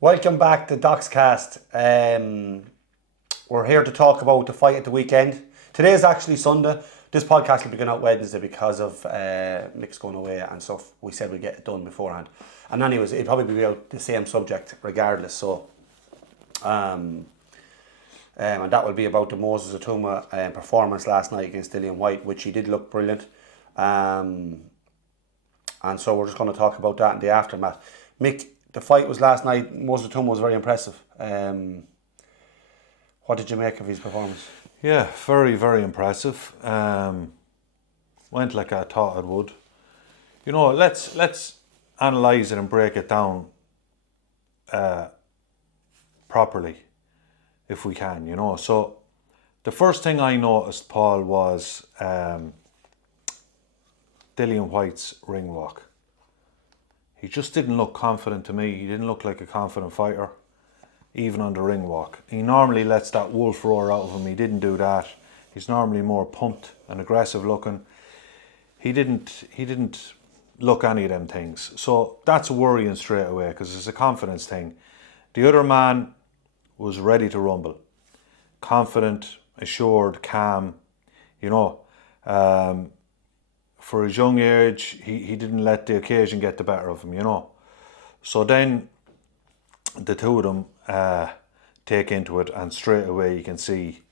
Welcome back to Docscast. We're here to talk about the fight at the weekend. Today is actually Sunday. This podcast will be going out Wednesday because of Mick's going away and stuff. We said we'd get it done beforehand. And anyways, it'll probably be about the same subject regardless. So, and that will be about the Moses Itauma performance last night against Dillian Whyte, which he did look brilliant. And so we're just going to talk about that in the aftermath. Mick, the fight was last night. Moses Itauma was very impressive. What did you make of his performance? Yeah, very, very impressive. Went like I thought it would. You know, let's analyse it and break it down properly, if we can. You know, so the first thing I noticed, Paul, was Dillian Whyte's ring walk. He just didn't look confident to me. He didn't look like a confident fighter, even on the ring walk. He normally lets that wolf roar out of him. He didn't do that. He's normally more pumped and aggressive looking. He didn't look any of them things. So that's worrying straight away because it's a confidence thing. The other man was ready to rumble. Confident, assured, calm, you know. For his young age, he didn't let the occasion get the better of him, you know. So then the two of them take into it, and straight away you can see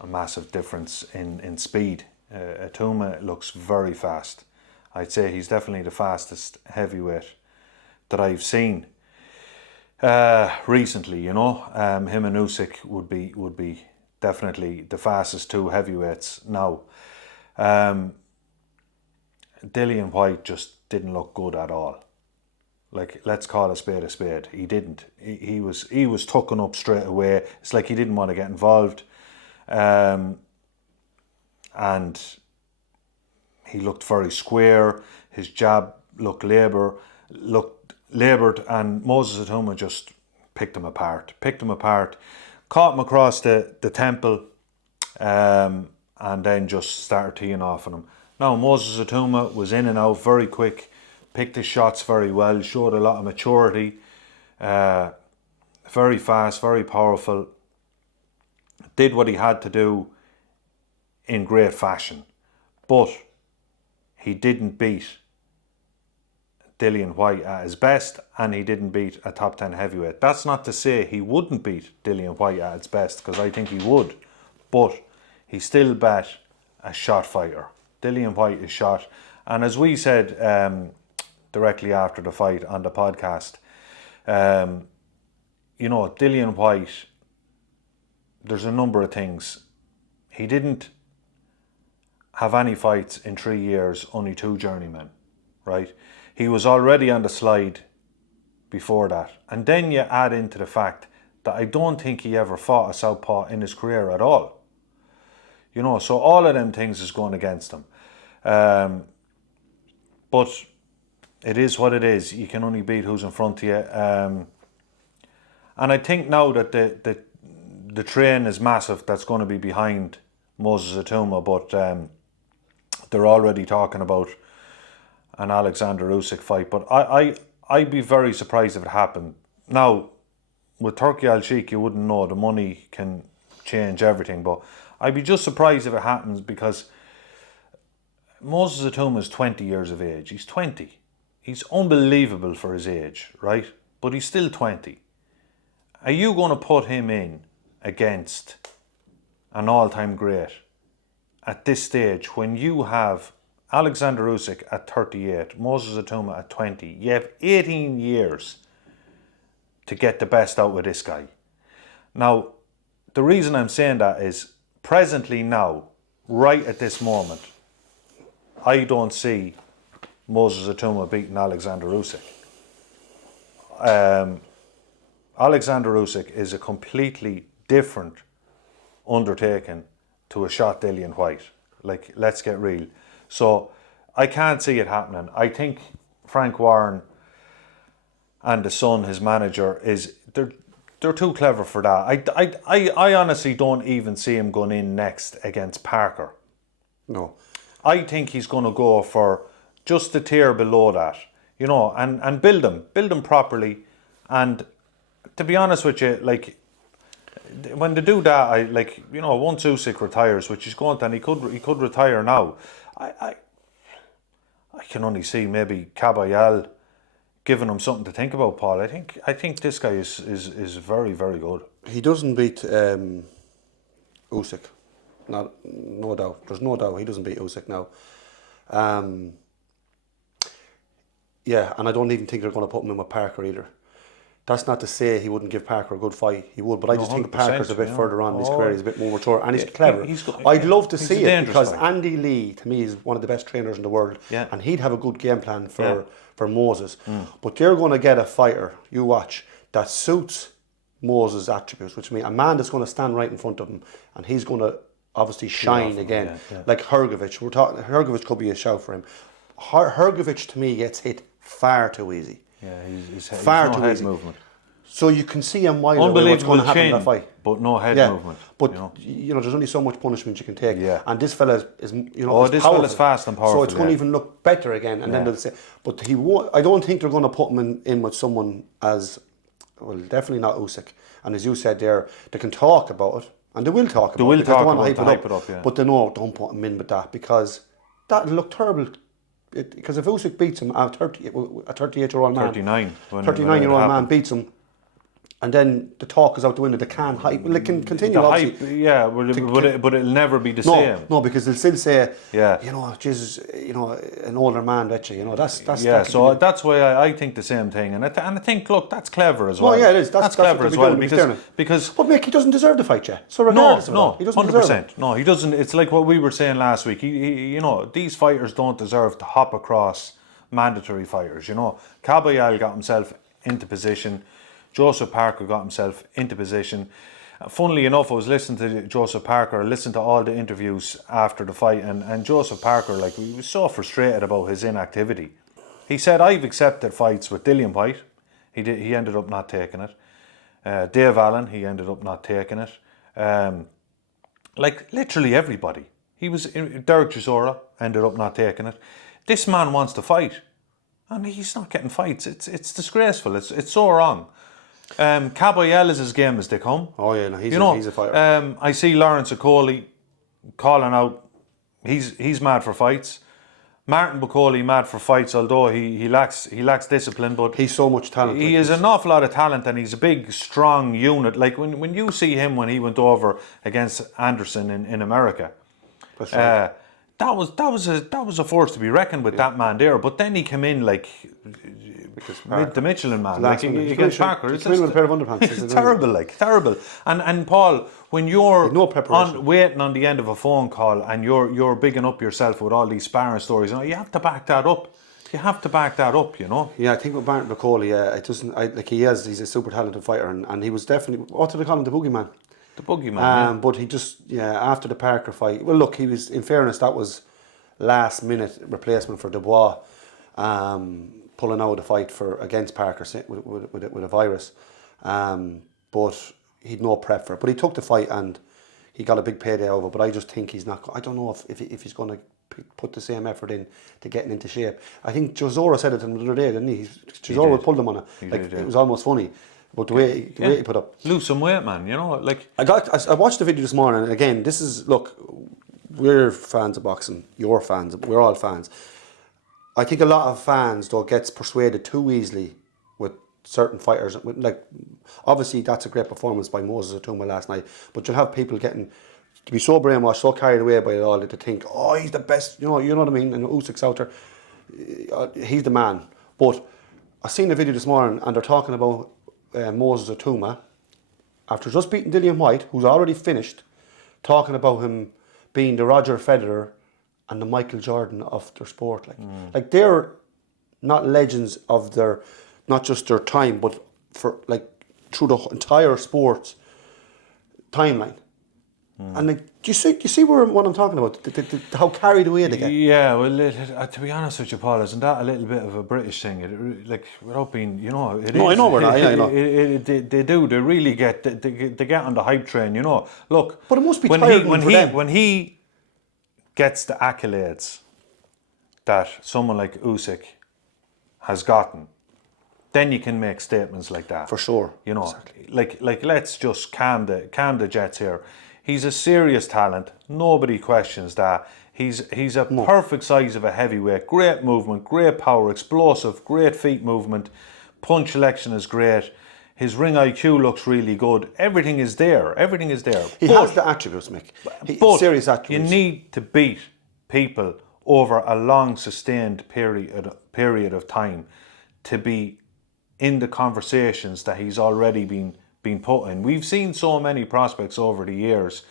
a massive difference in speed. Itauma looks very fast. I'd say he's definitely the fastest heavyweight that I've seen recently, you know. Him and Usyk would be definitely the fastest two heavyweights now. Dillian Whyte just didn't look good at all. Like, let's call a spade a spade. He didn't. He was tucking up straight away. It's like he didn't want to get involved. And he looked very square. His jab looked laboured, and Moses Itauma just picked him apart. Caught him across the temple, and then just started teeing off on him. Now, Moses Itauma was in and out very quick, picked his shots very well, showed a lot of maturity, very fast, very powerful, did what he had to do in great fashion. But he didn't beat Dillian Whyte at his best, and he didn't beat a top 10 heavyweight. That's not to say he wouldn't beat Dillian Whyte at his best, because I think he would, but he still bet a shot fighter. Dillian Whyte is shot, and as we said directly after the fight on the podcast, you know, Dillian Whyte, there's a number of things. He didn't have any fights in 3 years, only 2 journeymen, right? He was already on the slide before that. And then you add into the fact that I don't think he ever fought a southpaw in his career at all. You know, so all of them things is going against him. But it is what it is. You can only beat who's in front of you. And I think now that the train is massive that's going to be behind Moses Itauma, but they're already talking about an Oleksandr Usyk fight. But I'd be very surprised if it happened. Now, with Turkey Al-Sheikh, you wouldn't know. The money can change everything, but I'd be just surprised if it happens, because Moses Itauma is 20 years of age. He's 20. He's unbelievable for his age, right? But he's still 20. Are you going to put him in against an all-time great at this stage when you have Oleksandr Usyk at 38, Moses Itauma at 20? You have 18 years to get the best out of this guy. Now, the reason I'm saying that is, presently now, right at this moment, I don't see Moses Itauma beating Oleksandr Usyk. Oleksandr Usyk is a completely different undertaking to a shot Dillian Whyte. Like, let's get real. So I can't see it happening. I think Frank Warren and the son, his manager, they're too clever for that. I honestly don't even see him going in next against Parker. No. I think he's going to go for just the tier below that, you know, and build him properly, and to be honest with you, like when they do that, I like once Usyk retires, which he's going to, and he could retire now. I can only see maybe Caballal giving him something to think about, Paul. I think this guy is very, very good. He doesn't beat Usyk. No doubt. There's no doubt he doesn't beat Usyk now. Yeah, and I don't even think they're going to put him in with Parker either. That's not to say he wouldn't give Parker a good fight. He would, but I just think Parker's a bit further on in his career. He's a bit more mature, and he's clever. I'd love to see it because Andy Lee, to me, is one of the best trainers in the world, and he'd have a good game plan for Moses. But they're going to get a fighter, you watch, that suits Moses' attributes, which means a man that's going to stand right in front of him, and he's going to obviously shine again, like Hrgovic. Hrgovic could be a shout for him. Hrgovic to me gets hit far too easy. Yeah, he's far too easy. Movement. So you can see a mile away what's going to happen in that fight. But no head movement. But there's only so much punishment you can take. Yeah. And this fella is this fella's fast and powerful. So it's going to even look better again. And then they'll say, but he won't. I don't think they're going to put him in with someone as well. Definitely not Usyk. And as you said there, they can talk about it, and they will talk about it. They will because talk they want about to hype it up. But they know don't put him in with that because that'll look terrible. Because if Usyk beats him, a 38-year-old man, 39-year-old man beats him, and then the talk is out the window. They can't hype. Well, it can continue. The hype, but it'll never be the same. No, because they'll still say, Jesus, an older man, betcha. That's so that's why I think the same thing, and I think, look, that's clever as well. Oh yeah, it is. That's clever as well because. But Mick, he doesn't deserve the fight, yeah. So regardless no, he doesn't 100%. deserve it. No, he doesn't. It's like what we were saying last week. He these fighters don't deserve to hop across mandatory fighters. Caballal got himself into position. Joseph Parker got himself into position. Funnily enough, I was listening to Joseph Parker, listened to all the interviews after the fight, and Joseph Parker, he was so frustrated about his inactivity. He said, I've accepted fights with Dillian Whyte. He ended up not taking it. Dave Allen, he ended up not taking it. Literally everybody. Derek Chisora ended up not taking it. This man wants to fight, and he's not getting fights. It's disgraceful. It's so wrong. Caballal is as game as they come. Oh yeah, no, he's a fighter. I see Lawrence Okoli calling out. He's mad for fights. Martin Bacoli mad for fights, although he lacks discipline, but he's so much talent. He has an awful lot of talent, and he's a big, strong unit. Like when you see him when he went over against Anderson in America. That's right. That was a force to be reckoned with, that man there. But then he came in like the Michelin man, against Parker. It's with a pair of underpants. It's terrible. And Paul, when you're waiting on the end of a phone call and you're bigging up yourself with all these sparring stories, you have to back that up. Yeah, I think with Martin Bacoli, he's a super talented fighter, and he was definitely, what do they call him, the boogeyman? The boogeyman. But he just, after the Parker fight, well, look, he was, in fairness, that was last minute replacement for Dubois, pulling out of the fight against Parker with a virus. But he'd no prep for it. But he took the fight and he got a big payday over. But I just think he's not, I don't know if he's going to put the same effort in to getting into shape. I think Chisora said it to him the other day, didn't he? Chisora pulled him on it. It was almost funny. But the way he put up, lose some weight, man. I watched the video this morning, and again, we're fans of boxing. You're fans. We're all fans. I think a lot of fans though gets persuaded too easily with certain fighters. Obviously, that's a great performance by Moses Itauma last night. But you'll have people to be so brainwashed, so carried away by it all that they think, oh, he's the best. You know what I mean? And Usyk's out there. He's the man. But I seen the video this morning, and they're talking about Moses Itauma, after just beating Dillian Whyte, who's already finished, talking about him being the Roger Federer and the Michael Jordan of their sport. They're not legends of their, not just their time, but for through the entire sports timeline. And do you see what I'm talking about? How carried away they get? Yeah, well, to be honest with you, Paul, isn't that a little bit of a British thing? Without being, it is. No, I know we're not. Yeah, I know. They do. They really get. They get on the hype train. Look. But it must be tiring for them. When he gets the accolades that someone like Usyk has gotten, then you can make statements like that. For sure. You know, Exactly. like let's just calm the jets here. He's a serious talent. Nobody questions that. He's a perfect size of a heavyweight. Great movement, great power, explosive, great feet movement. Punch selection is great. His ring IQ looks really good. Everything is there. Everything is there. He has the attributes, Mick. But Serious attributes. you need to beat people over a long, sustained period of time to be in the conversations that he's already been put in. We've seen so many prospects over the years,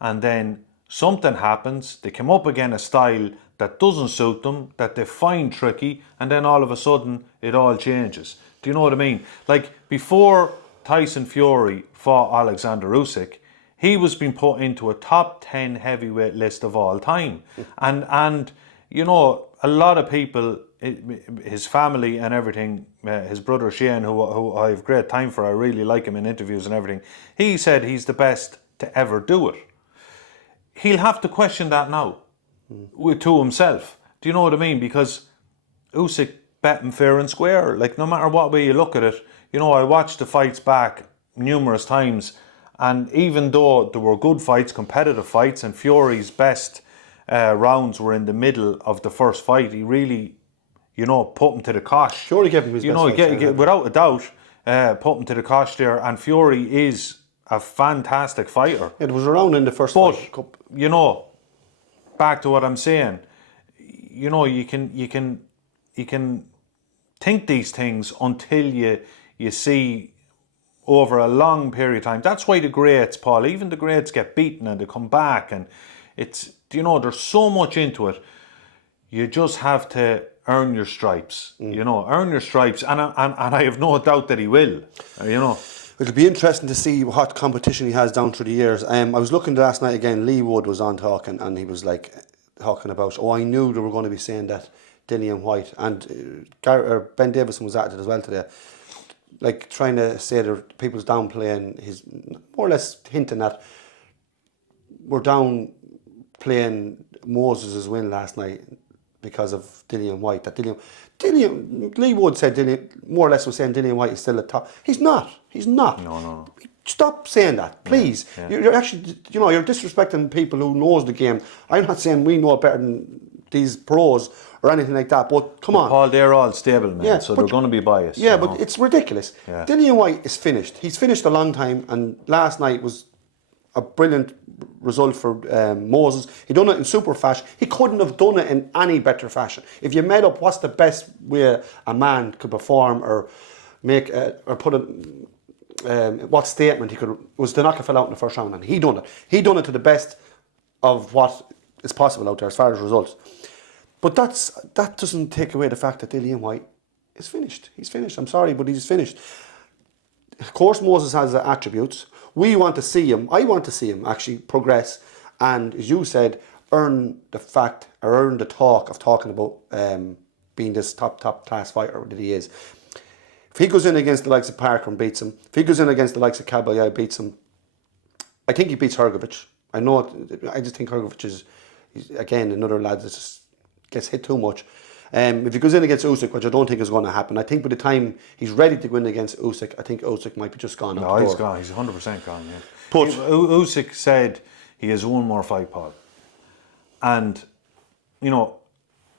and then something happens. They come up again a style that doesn't suit them, that they find tricky, and then all of a sudden it all changes. Do you know what I mean? Like before Tyson Fury fought Oleksandr Usyk, he was being put into a top 10 heavyweight list of all time. And you know, a lot of people, his family and everything, his brother Shane, who I have great time for, I really like him in interviews and everything, he said he's the best to ever do it. He'll have to question that now to himself. Do you know what I mean? Because Usyk bet him fair and square. Like, no matter what way you look at it, you know, I watched the fights back numerous times, and even though there were good fights, competitive fights, and Fury's best rounds were in the middle of the first fight, he really, you know, put him to the cosh. Fury gave him his best fight, without a doubt, put him to the cosh there, and Fury is a fantastic fighter. It was around in the first fight. But, you know, back to what I'm saying, you know, you can think these things until you see over a long period of time. That's why the greats, Paul, even the greats get beaten and they come back, and it's, you know, there's so much into it. You just have to earn your stripes, you know, earn your stripes, and I have no doubt that he will, you know. It'll be interesting to see what competition he has down through the years. I was looking last night again, Lee Wood was on talking, and he was like talking about, I knew they were going to be saying that Dillian Whyte, and Ben Davison was at it as well today, like trying to say that people's downplaying his, more or less hinting that we're downplaying Moses' win last night because of Dillian Whyte. That Lee Wood said more or less was saying Dillian Whyte is still at top. He's not. No. Stop saying that, please. Yeah. You're actually, you know, you're disrespecting people who knows the game. I'm not saying we know it better than these pros or anything like that, but come on. Paul, they're all stable, man, Yeah, so they're going to be biased. Yeah, you know? but it's ridiculous. Yeah. Dillian Whyte is finished. He's finished a long time, and last night was a brilliant result for Moses. He done it in super fashion. He couldn't have done it in any better fashion. If you made up what's the best way a man could perform or make or put it, what statement he could, was to knock a fella out in the first round, and he done it. He done it to the best of what is possible out there as far as results. But that doesn't take away the fact that Dillian Whyte is finished. He's finished. I'm sorry, but he's finished. Of course, Moses has the attributes. We want to see him. I want to see him actually progress, and as you said, earn the fact or earn the talk of talking about being this top class fighter that he is. If he goes in against the likes of Parker and beats him, if he goes in against the likes of Caballero and beats him, I think he beats Hrgovic. I just think Hrgovic is, again, another lad that just gets hit too much. If he goes in against Usyk, which I don't think is going to happen, I think by the time he's ready to go in against Usyk, I think Usyk might be just gone. No, he's gone. He's 100% gone, yeah. But Usyk said he has one more fight, Paul. And, you know,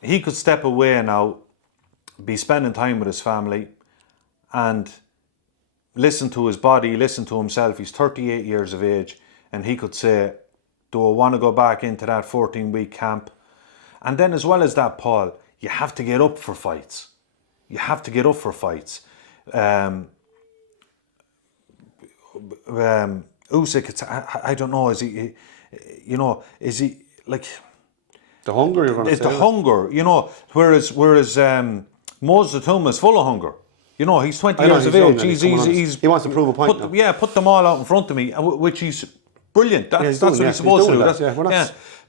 he could step away now, be spending time with his family, and listen to his body, listen to himself. He's 38 years of age, and he could say, do I want to go back into that 14-week camp? And then as well as that, Paul, you have to get up for fights. Usyk, I don't know, is he, you know, is he, like... The hunger, you're going to say? The hunger, you know, whereas Moses Itauma is full of hunger. You know, he's 20 years of age. He wants to prove a point now. Put them all out in front of me, which he's brilliant. That's what he's supposed to do.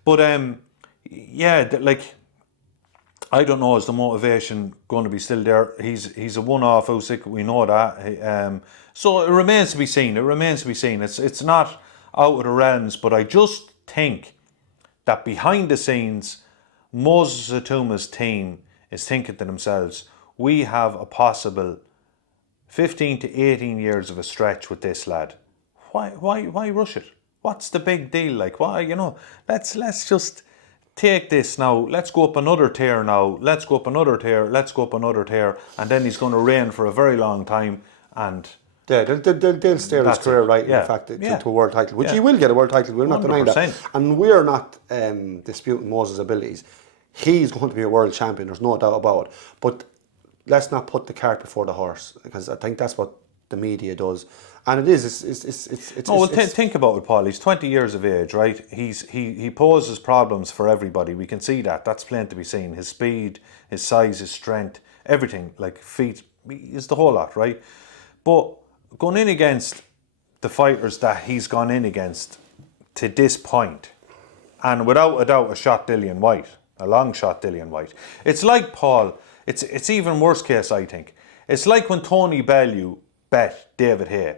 But, like... I don't know, is the motivation going to be still there? He's a one-off Usyk, we know that. So it remains to be seen. It's not out of the realms, but I just think that behind the scenes, Moses Itauma's team is thinking to themselves, we have a possible 15 to 18 years of a stretch with this lad. Why rush it? What's the big deal? Like, why, let's just take this now. Let's go up another tier now. Let's go up another tier. Let's go up another tier. And then he's going to reign for a very long time. And yeah, they'll steer his career right, in fact, to a world title, which he will get a world title. We're not denying that. And we're not disputing Moses' abilities. He's going to be a world champion, there's no doubt about it. But let's not put the cart before the horse, because I think that's what the media does. And it is, think about it, Paul. He's 20 years of age, right? He poses problems for everybody. We can see that. That's plain to be seen. His speed, his size, his strength, everything, like feet, is the whole lot, right? But going in against the fighters that he's gone in against to this point, and without a doubt, a long shot Dillian Whyte. It's like, Paul, it's even worse case, I think. It's like when Tony Bellew bet David Hay.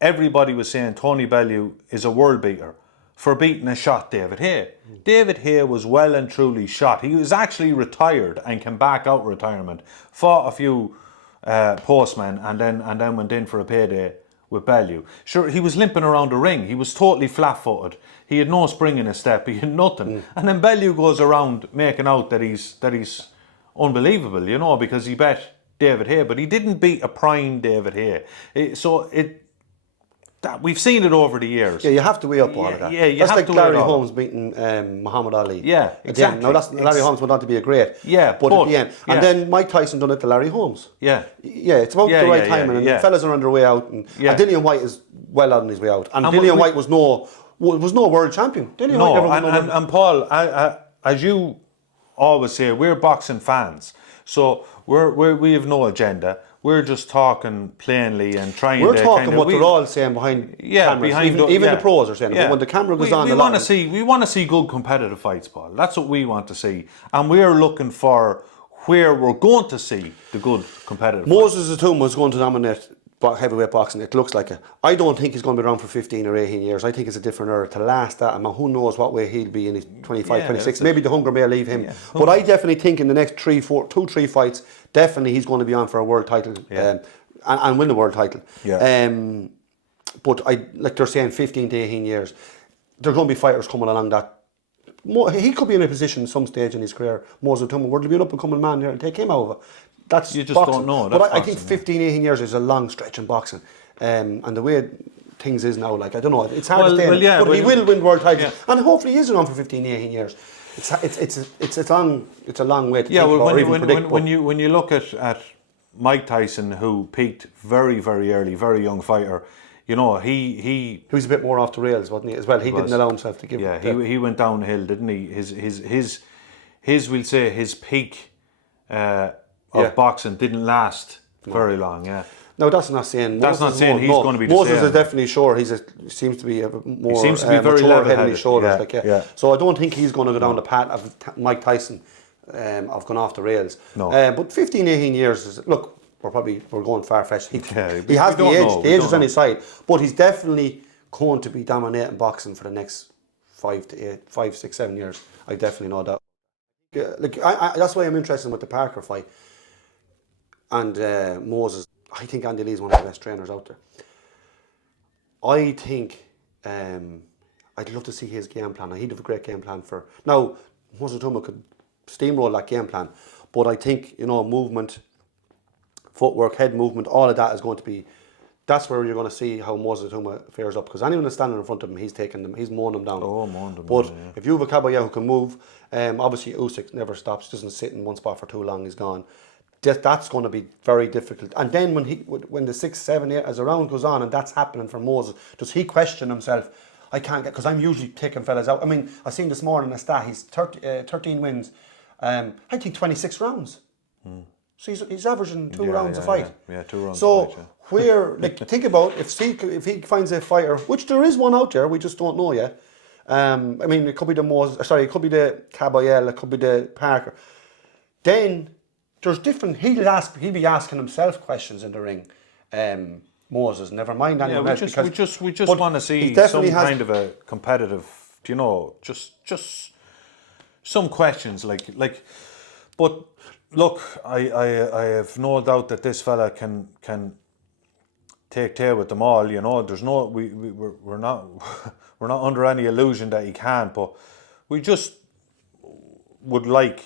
Everybody was saying Tony Bellew is a world beater for beating a shot David Hay. David Hay was well and truly shot. He was actually retired and came back out of retirement, fought a few postmen, and then went in for a payday with Bellew. Sure, he was limping around the ring. He was totally flat-footed. He had no spring in his step. He had nothing. And then Bellew goes around making out that he's unbelievable, because he bet David Hay, but he didn't beat a prime David Hay. We've seen it over the years. Yeah, you have to weigh up all of that. Yeah, that's like Larry Holmes beating Muhammad Ali. Yeah, exactly. Now, Larry Holmes went on to be a great. Yeah, but at the end. And then Mike Tyson done it to Larry Holmes. Yeah. Yeah, it's about the right timing. And the fellas are on their way out. And Dillian Whyte is well on his way out. And Dillian Whyte was no world champion. Dillian Whyte never won and Paul, as you always say, we're boxing fans. So we have no agenda. We're just talking plainly and trying We're talking what they're all saying behind cameras. Even the pros are saying it. But when the camera goes on, we want to see good competitive fights, Paul. That's what we want to see. And we're looking for where we're going to see the good competitive Moses Itauma is going to dominate heavyweight boxing. It looks like it. I don't think he's going to be around for 15 or 18 years. I think it's a different era to last that. And who knows what way he'll be in his 25, 26. Maybe the hunger may leave him. But I definitely think in the next 2, 3 fights, definitely he's going to be on for a world title and win the world title. But like they're saying, 15 to 18 years. There are going to be fighters coming along that he could be in a position at some stage in his career, Moses Itauma, where there'll be an up-and-coming man here and take him over. That's you just boxing. don't know. But I think 15, 18 years is a long stretch in boxing. And the way things is now, like, I don't know, it's hard to say. But he will win world titles. And hopefully he is around for 15, 18 years. It's a long way to think about or even predict. When you look at Mike Tyson, who peaked very, very early, very young fighter, he was a bit more off the rails, wasn't he, as well? He didn't allow himself to give. Yeah, he went downhill, didn't he? His we'll say his peak of boxing didn't last very long. Yeah. No, that's not saying. That's not saying he's going to be. Moses is definitely sure. Seems to be more. He seems to be very level-headed on his shoulders. So I don't think he's going to go down the path of Mike Tyson, of going off the rails. No. But 15, 18 years. Look, we're going far-fetched. He has the age. The age is on his side, but he's definitely going to be dominating boxing for the next 5 to 8, 6, 7 years. I definitely know that. That's why I'm interested with the Parker fight and Moses. I think Andy Lee's one of the best trainers out there. I think I'd love to see his game plan. He'd have a great game plan for. Now, Moses Itauma could steamroll that game plan, but I think, movement, footwork, head movement, all of that is going to be. That's where you're going to see how Moses Itauma fares up, because anyone that's standing in front of him, he's taking them, he's mowing them down. But if you have a Caballero who can move, obviously Usyk never stops, doesn't sit in one spot for too long, he's gone. That's going to be very difficult. And then when the 6, 7, 8 as a round goes on and that's happening for Moses, does he question himself? I can't get, because I'm usually taking fellas out. I mean, I seen this morning a stat. He's 13 wins. I think 26 rounds. So he's averaging 2 rounds a fight. Yeah, 2 rounds. So a fight, where think about if he finds a fighter, which there is one out there, we just don't know yet. I mean, it could be it could be the Caballero, it could be the Parker. Then there's different. He'll be asking himself questions in the ring. Moses, never mind anyone else. We just want to see some kind of a competitive. Just some questions like. But look, I have no doubt that this fella can take care with them all. There's no we're not we're not under any illusion that he can't, but we just would like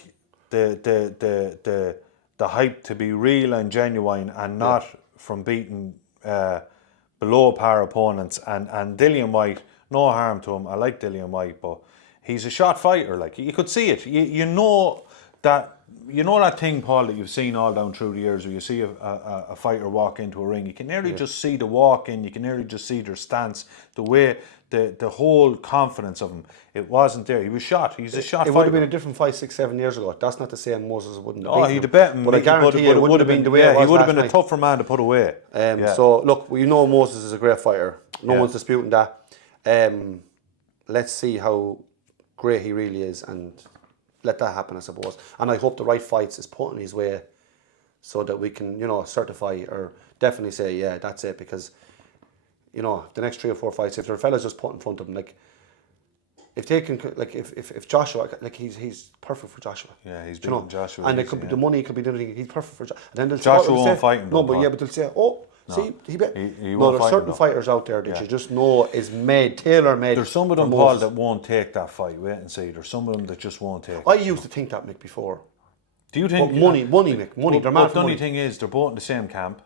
the hype to be real and genuine and not from beating below par opponents. And Dillian Whyte, no harm to him. I like Dillian Whyte, but he's a shot fighter. Like, you could see it. You know that thing, Paul, that you've seen all down through the years, where you see a fighter walk into a ring. You can nearly just see the walk in. You can nearly just see their stance, the way, the whole confidence of him. It wasn't there. He was shot. He's a shot fighter. It would have been a different fight 6-7 years ago. That's not to say Moses wouldn't have beaten he'd have bet him. But I guarantee it wouldn't have been the way it was. He would have been last a tougher man to put away. So, look, we know Moses is a great fighter. No one's disputing that. Let's see how great he really is and let that happen, I suppose. And I hope the right fights is put in his way so that we can, certify or definitely say, yeah, that's it. Because, the next 3 or 4 fights, if there are fellas just put in front of him, like, if they can, like, if Joshua, like, he's perfect for Joshua. Yeah, he's beating Joshua. And it could be the money, could be the other thing. He's perfect for Joshua. And then they'll Joshua say, won't fight him. No, but they'll say, see, he bet. There's certain fighters out there that you just know is tailor-made. There's some of them, Paul, that won't take that fight. Wait and see. There's some of them that just won't take it. I used to think that, Mick, before. Do you think? But money, Mick, money. They're mad for the only money. thing is, they're both in the same camp.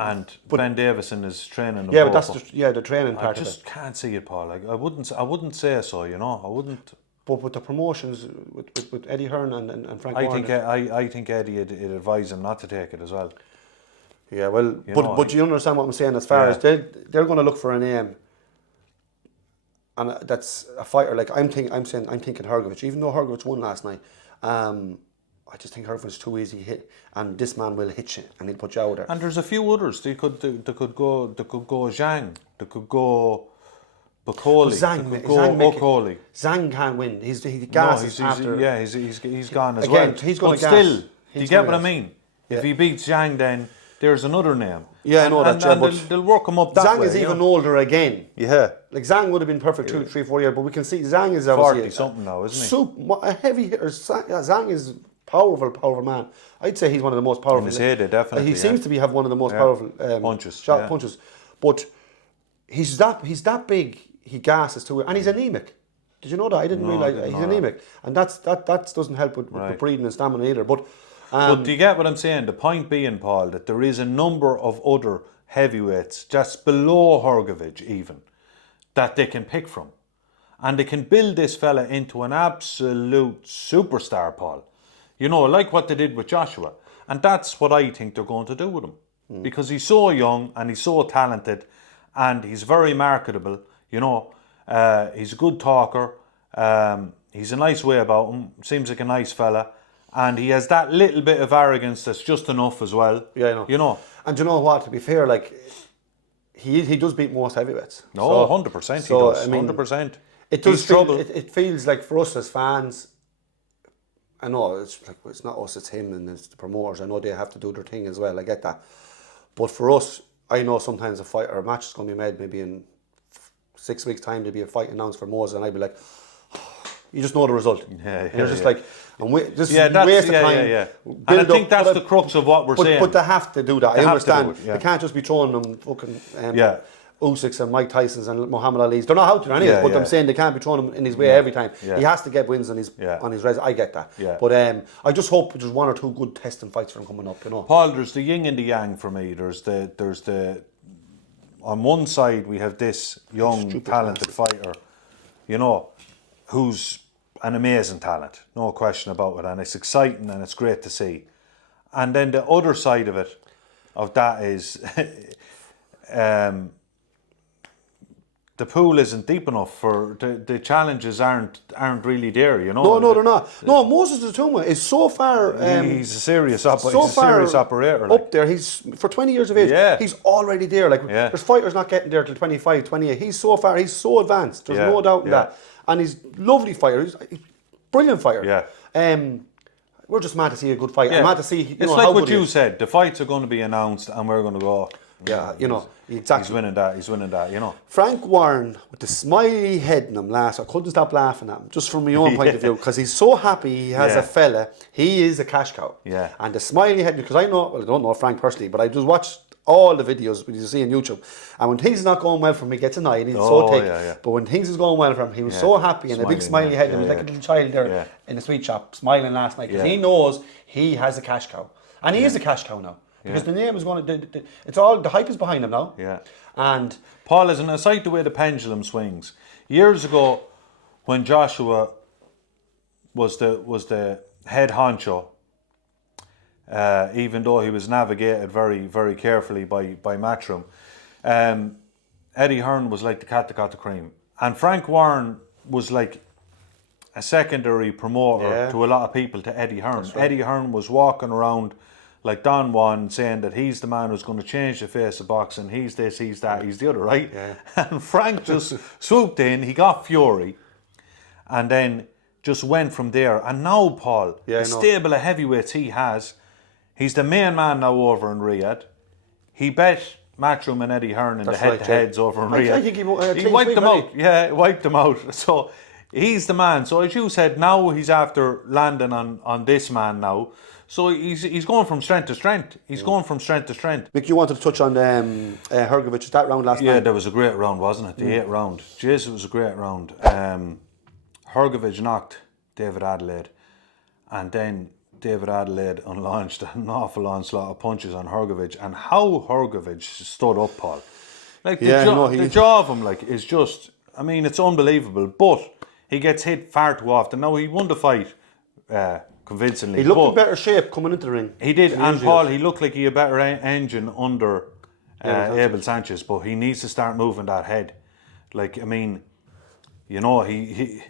And Ben Davison is training them. Yeah, but that's the training part of it. I just can't see it, Paul. Like, I wouldn't say so. I wouldn't. But with the promotions with Eddie Hearn and Frank Warren, I think Eddie would advise him not to take it as well. Yeah, well, but you understand what I'm saying, as far as they're going to look for a name, and that's a fighter. Like, I'm thinking Hrgovic. Even though Hrgovic won last night, I just think Hrgovic's too easy hit, and this man will hit you and he'll put you out there. And there's a few others. They could go Zhang. They could go Bacoli. Zhang can't win. He's after. Yeah, he's gone as again, well. He's going to gas. Still, do you get what I mean? Yeah. If he beats Zhang, then there's another name. Yeah, I know that. And they'll work him up that Zhang way. is even older again. Yeah. Like, Zhang would have been perfect 2, 3, 4 years, but we can see Zhang is obviously 40 something now, isn't he? A heavy hitter. Zhang is powerful man. I'd say he's one of the most powerful. In his head, definitely. He seems to have one of the most powerful punches. But he's that big. He gasses too, and he's anemic. Did you know that? I didn't realise he's anemic, and that doesn't help with breathing and stamina either. But do you get what I'm saying? The point being, Paul, that there is a number of other heavyweights just below Hrgovic even that they can pick from, and they can build this fella into an absolute superstar, Paul. Like what they did with Joshua. And that's what I think they're going to do with him. Because he's so young and he's so talented and he's very marketable. He's a good talker. He's a nice way about him. Seems like a nice fella. And he has that little bit of arrogance that's just enough as well. Yeah, I know. And you know what? To be fair, like, he does beat most heavyweights. No, 100% he does. 100%. It does trouble. It feels like for us as fans, I know it's not us, it's him and it's the promoters. I know they have to do their thing as well. I get that, but for us, I know sometimes a match is going to be made maybe in 6 weeks' time. There'll be a fight announced for Moses, and I'd be like, you just know the result. And you're just like, this is a waste of time. Yeah. And I think that's the crux of what we're saying. But they have to do that. I understand. They can't just be throwing them fucking Usyks and Mike Tysons and Muhammad Ali's. They're not out there anyway, but I'm saying they can't be throwing him in his way every time. He has to get wins on his res. I get that. But I just hope there's 1 or 2 good testing fights for him coming up. Paul, there's the yin and the yang for me. There's the on one side we have this young talented fighter, who's an amazing talent, no question about it, and it's exciting and it's great to see. And then the other side of that is the pool isn't deep enough for the challenges aren't really there, No, they're not. No, Moses Itauma is so far. He's a serious operator. Up there, he's for 20 years of age. He's already there. There's fighters not getting there till 25, 28. He's so far. He's so advanced. There's no doubt in that. And he's a lovely fighter. He's a brilliant fighter. We're just mad to see a good fight. I'm mad to see. It's like what you said. The fights are going to be announced, and we're going to go. Yeah, exactly. He's winning that, Frank Warren, with the smiley head in him I couldn't stop laughing at him, just from my own point of view, because he's so happy he has a fella. He is a cash cow. Yeah. And the smiley head, because I don't know Frank personally, but I just watched all the videos you see on YouTube. And when things is not going well for him, he gets annoyed and he's so thick. Yeah. But when things is going well for him, he was so happy and a big smiley head. He was like a little child there in the sweet shop, smiling last night because he knows he has a cash cow. And he is a cash cow now. Because the name is going to, it's all, the hype is behind him now. Yeah. And Paul, as an aside the way the pendulum swings, years ago when Joshua was the head honcho, even though he was navigated very, very carefully by Matchroom, Eddie Hearn was like the cat that got the cream. And Frank Warren was like a secondary promoter to a lot of people to Eddie Hearn. Right. Eddie Hearn was walking around like Don Juan saying that he's the man who's going to change the face of boxing. He's this, he's that, he's the other, right? Yeah. And Frank just swooped in, he got Fury, and then just went from there. And now, Paul, the stable of heavyweights he has, he's the main man now over in Riyadh. He bet Matchroom and Eddie Hearn in the head-to-heads over in Riyadh. I think he wiped them out. Yeah, wiped them out. So he's the man. So as you said, now he's after landing on this man now. So he's going from strength to strength. He's going from strength to strength. Mick, you wanted to touch on Hrgovic, that round last night? Yeah, that was a great round, wasn't it? The 8th round. Jeez, it was a great round. Hrgovic knocked David Adelaide, and then David Adelaide unlaunched an awful onslaught of punches on Hrgovic, and how Hrgovic stood up, Paul. Like the jaw of him, like, is just, I mean, it's unbelievable. But he gets hit far too often. Now he won the fight convincingly. He looked in better shape coming into the ring. He did, and Paul, he looked like he had a better engine under Abel Sanchez, but he needs to start moving that head. Like, I mean, you know, he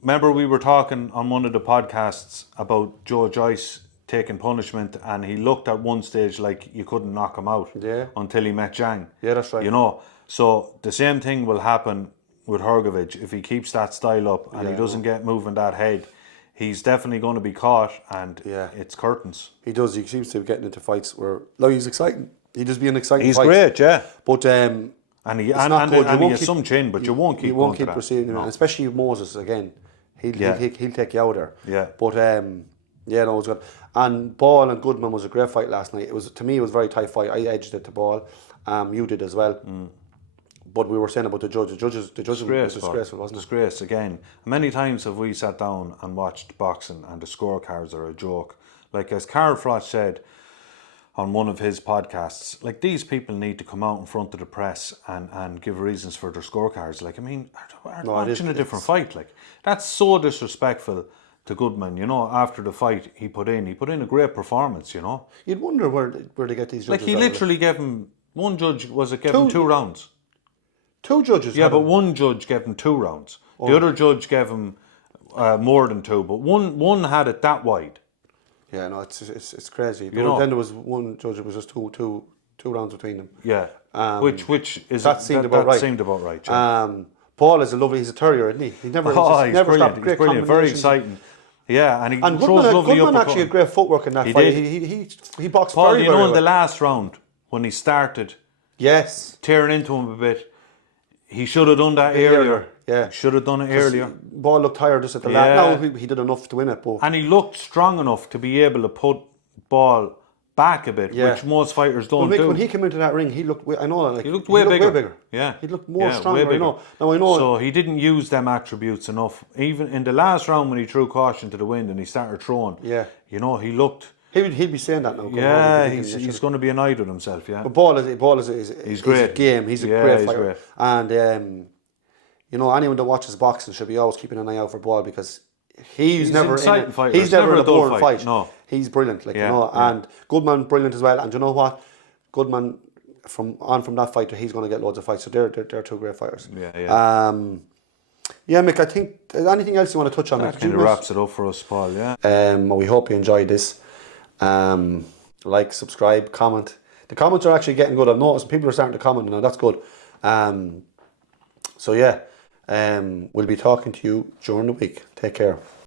remember we were talking on one of the podcasts about Joe Joyce taking punishment, and he looked at one stage like you couldn't knock him out until he met Zhang. Yeah, that's right. You know, so the same thing will happen with Hrgovic if he keeps that style up and he doesn't get moving that head. He's definitely going to be caught, and it's curtains. He does. He seems to be getting into fights where, like, he's exciting. He just be an exciting He's fight. great, yeah. But and he has some chin, but you won't keep. You won't keep proceeding, and especially Moses again. He'll take you out there. Yeah. But no, it was good. And Ball and Goodman was a great fight last night. It was, to me, it was a very tight fight. I edged it to Ball. You did as well. But we were saying about the judges. The judges was disgraceful, wasn't it? Disgrace again. Many times have we sat down and watched boxing and the scorecards are a joke. Like, as Carl Froch said on one of his podcasts, like, these people need to come out in front of the press and give reasons for their scorecards. Like, I mean, are watching a different fight? Like, that's so disrespectful to Goodman. You know, after the fight he put in a great performance. You know, you'd wonder where they get these judges. Like, he literally gave him, one judge gave him 2 rounds. 2 judges. Yeah, but one judge gave him 2 rounds. The other judge gave him more than 2, but one had it that wide. Yeah, no, it's crazy. Then there was one judge. It was just two rounds between them. Yeah, which is that seemed about right. Seemed about right. Yeah. Paul is he's a terrier, isn't he? He never stopped. He's brilliant. Very exciting. Yeah, and throws lovely Goodman actually had great footwork in that fight. He boxed Paul, very well. Paul, in the last round when he started, tearing into him a bit. He should have done that earlier. Yeah, should have done it earlier. Ball looked tired just at the last. No, he did enough to win it, but and he looked strong enough to be able to put Ball back a bit, which most fighters don't do. When he came into that ring, he looked. I know, like, he looked way bigger. Yeah, he looked more stronger. I know. Now I know. So he didn't use them attributes enough. Even in the last round when he threw caution to the wind and he started throwing. Yeah, you know, he looked. He'd be saying that now. Yeah, he's going to be annoyed with himself. Yeah, but Ball is great. He's a great fighter, great. And you know, anyone that watches boxing should be always keeping an eye out for Ball because he's never in a boring fight. No, he's brilliant. Like, you know, and Goodman brilliant as well. And you know what, Goodman from that fight, he's going to get loads of fights. So they're 2 great fighters. Yeah. Mick, I think anything else you want to touch on? That kind of wraps it up for us, Paul. Yeah. We hope you enjoyed this. Like, subscribe, comment. The comments are actually getting good. I've noticed people are starting to comment now. That's good. So yeah, we'll be talking to you during the week. Take care.